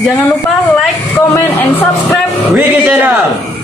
Jangan lupa like, comment, and subscribe Wiki Channel.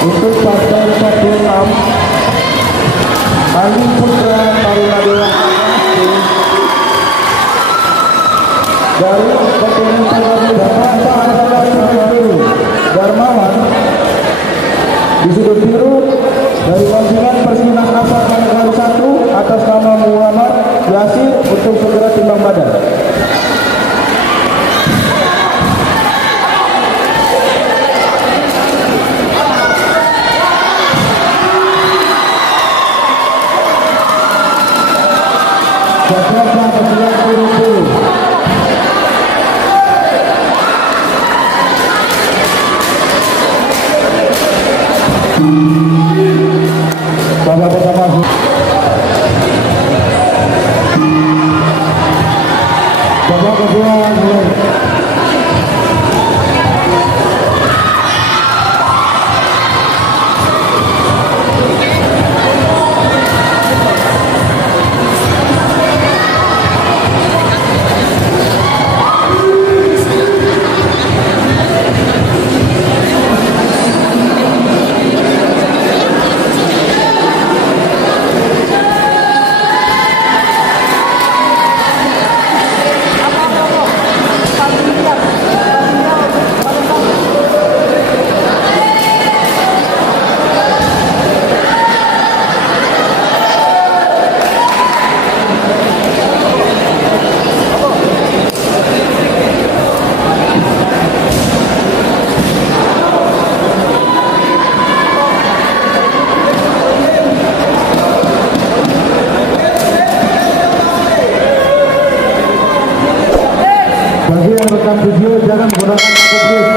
Untuk pasal 46 Ali Putra Taruna Dewa dari Ketua Bapak Darmawan di sudut biru dari kontingen Persinan Asal Baru 1 atas nama Muhammad Yasir untuk segera timbang badan. Bapak kedua video jangan menggunakan lampu bus.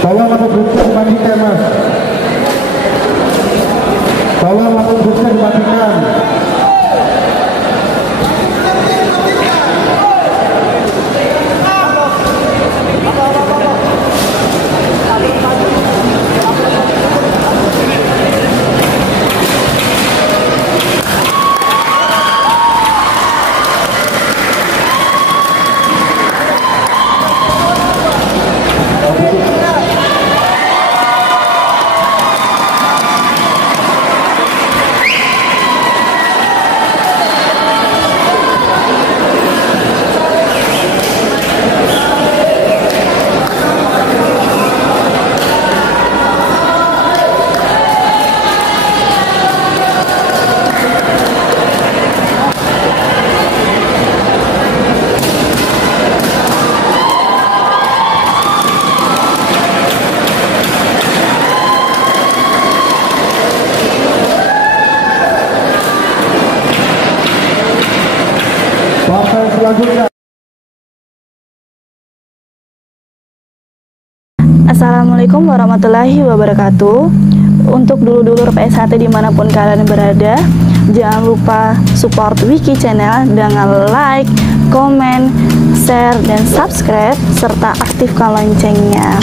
Tolong lampu busnya dimatikan, Mas. Tolong lampu busnya dimatikan. selanjutnya. Assalamualaikum warahmatullahi wabarakatuh. Untuk dulur-dulur PSHT dimanapun kalian berada, jangan lupa support Wiki Channel dengan like, komen, share, dan subscribe, serta aktifkan loncengnya.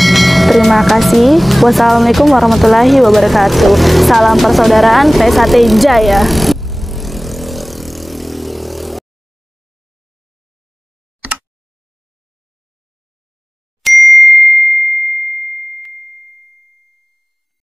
Terima kasih. Wassalamualaikum warahmatullahi wabarakatuh. Salam persaudaraan PSHT Jaya.